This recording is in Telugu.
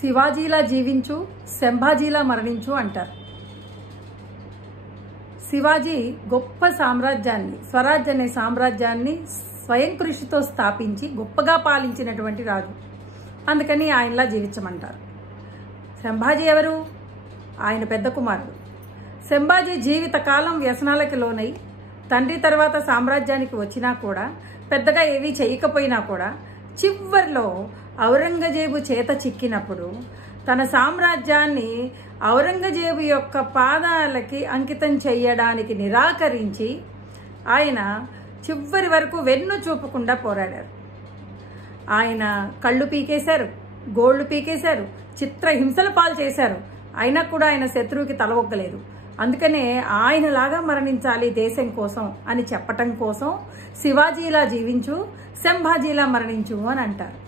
శివాజీలా జీవించు, సంభాజీలా మరణించు అంటారు. శివాజీ గొప్ప సామ్రాజ్యాన్ని, స్వరాజ్ అనే సామ్రాజ్యాన్ని స్వయం కృషితో స్థాపించి గొప్పగా పాలించినటువంటి రాజు. అందుకని ఆయనలా జీవించమంటారు. సంభాజీ ఎవరు? ఆయన పెద్ద కుమారుడు. సంభాజీ జీవితకాలం వ్యసనాలకి లోనై తండ్రి తర్వాత సామ్రాజ్యానికి వచ్చినా కూడా, పెద్దగా ఏవీ చేయకపోయినా కూడా, చివరిలో ఔరంగజేబు చేత చిక్కినప్పుడు తన సామ్రాజ్యాన్ని ఔరంగజేబు యొక్క పాదాలకి అంకితం చేయడానికి నిరాకరించి ఆయన చివరి వరకు వెన్ను చూపకుండా పోరాడారు. ఆయన కళ్ళు పీకేశారు, గోళ్లు పీకేశారు, చిత్రహింసల పాలు చేశారు. అయినా కూడా ఆయన శత్రువుకి తల ఒగ్గలేదు. అందుకనే ఆయనలాగా మరణించాలి దేశం కోసం అని చెప్పటం కోసం శివాజీలా జీవించు, సంభాజీలా మరణించు అని అంటారు.